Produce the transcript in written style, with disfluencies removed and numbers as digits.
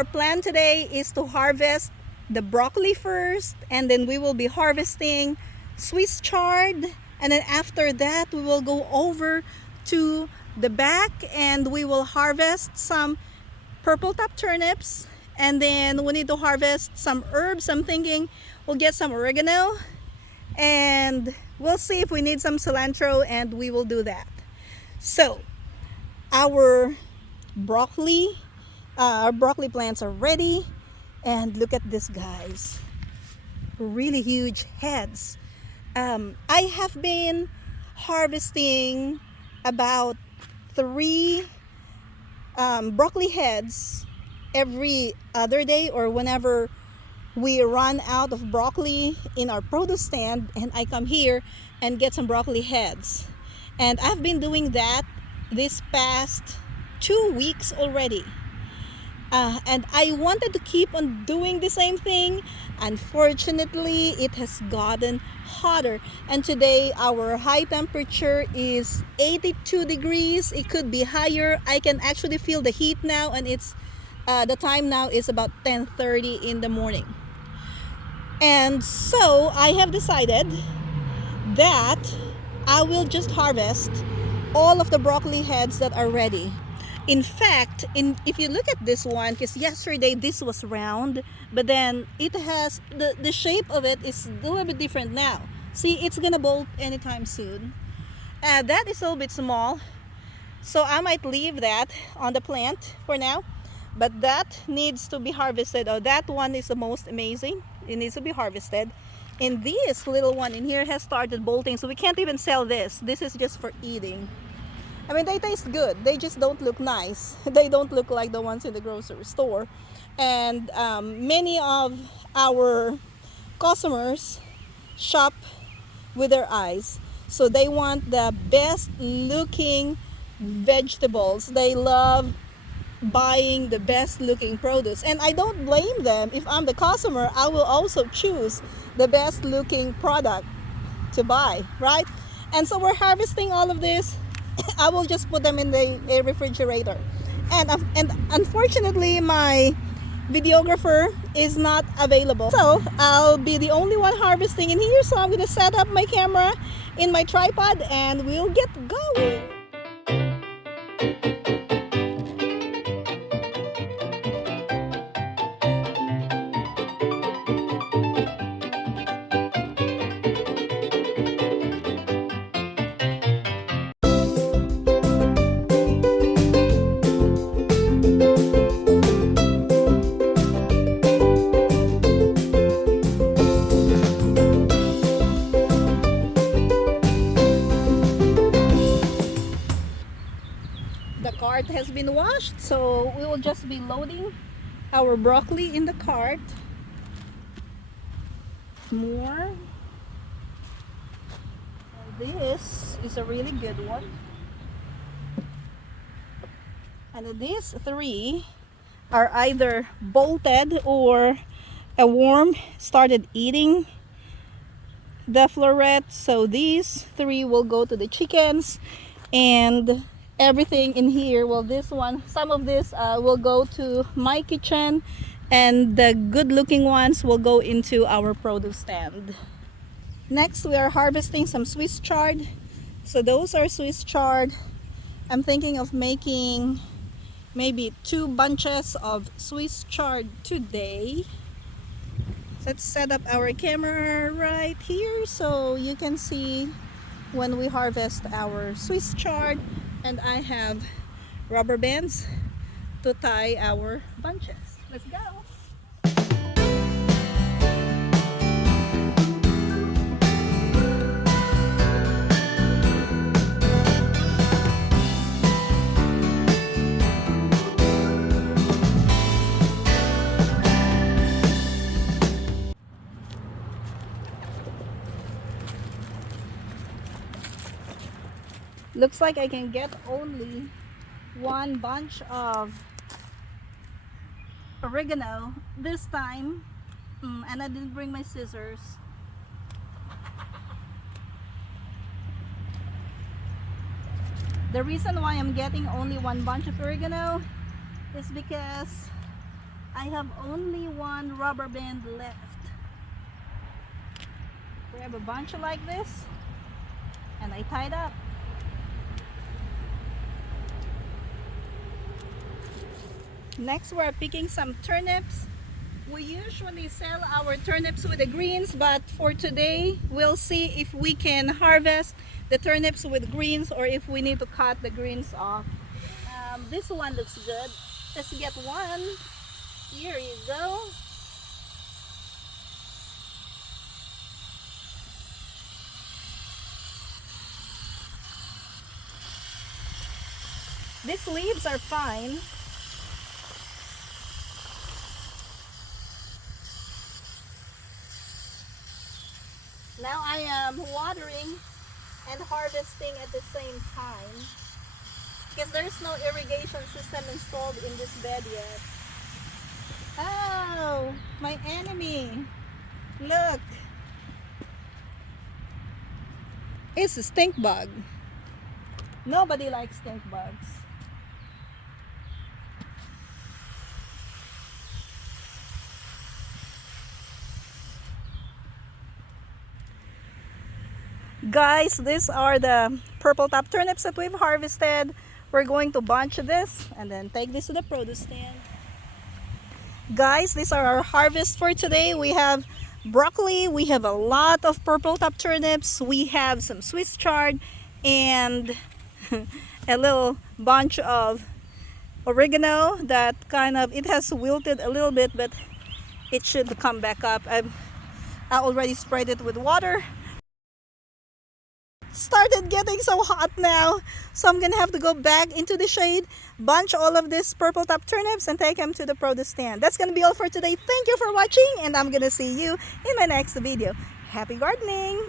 our plan today is to harvest the broccoli first, and then we will be harvesting Swiss chard, and then after that we will go over to the back and we will harvest some purple top turnips, and then we need to harvest some herbs. I'm thinking we'll get some oregano, and we'll see if we need some cilantro, and we will do that. So our broccoli plants are ready, and look at this, guys, really huge heads. I have been harvesting about 3 broccoli heads every other day, or whenever we run out of broccoli in our produce stand, and I come here and get some broccoli heads. And I've been doing that this past 2 weeks already. And I wanted to keep on doing the same thing. Unfortunately, it has gotten hotter, and today our high temperature is 82 degrees. It could be higher. I can actually feel the heat now, and it's the time now is about 10:30 in the morning. And so I have decided that I will just harvest all of the broccoli heads that are ready. In fact, if you look at this one, because yesterday this was round, but then it has the shape of it is a little bit different now. See, it's gonna bolt anytime soon. That is a little bit small, so I might leave that on the plant for now, but that needs to be harvested. Oh, that one is the most amazing. It needs to be harvested. And this little one in here has started bolting, so we can't even sell this. This is just for eating. I mean, they taste good. They just don't look nice. They don't look like the ones in the grocery store. And many of our customers shop with their eyes. So they want the best looking vegetables. They love buying the best looking produce. And I don't blame them. If I'm the customer, I will also choose the best looking product to buy, right? And so we're harvesting all of this. I will just put them in the refrigerator. And unfortunately, my videographer is not available. So I'll be the only one harvesting in here. So I'm going to set up my camera in my tripod and we'll get going. The cart has been washed, so we will just be loading our broccoli in the cart. More. This is a really good one. And these 3 are either bolted or a worm started eating the floret. So these 3 will go to the chickens, and everything in here, well, this one, some of this will go to my kitchen, and the good looking ones will go into our produce stand. Next, we are harvesting some Swiss chard. So those are Swiss chard. I'm thinking of making maybe 2 bunches of Swiss chard today. Let's set up our camera right here so you can see when we harvest our Swiss chard. And I have rubber bands to tie our bunches. Let's go! Looks like I can get only 1 bunch of oregano this time, and I didn't bring my scissors. The reason why I'm getting only 1 bunch of oregano is because I have only one rubber band left. We have a bunch like this, and I tied up. Next, we're picking some turnips. We usually sell our turnips with the greens, but for today, we'll see if we can harvest the turnips with greens or if we need to cut the greens off. This one looks good. Let's get one. Here you go. These leaves are fine. Now I am watering and harvesting at the same time because there's no irrigation system installed in this bed yet. Oh, my enemy. Look. It's a stink bug. Nobody likes stink bugs. Guys, these are the purple top turnips that we've harvested. We're going to bunch this and then take this to the produce stand. Guys, these are our harvest for today. We have broccoli, we have a lot of purple top turnips, we have some Swiss chard, and a little bunch of oregano that it has wilted a little bit, but it should come back up. I already sprayed it with water. Started getting so hot now, so I'm gonna have to go back into the shade, bunch all of these purple top turnips and take them to the produce stand. That's gonna be all for today. Thank you for watching, and I'm gonna see you in my next video. Happy gardening!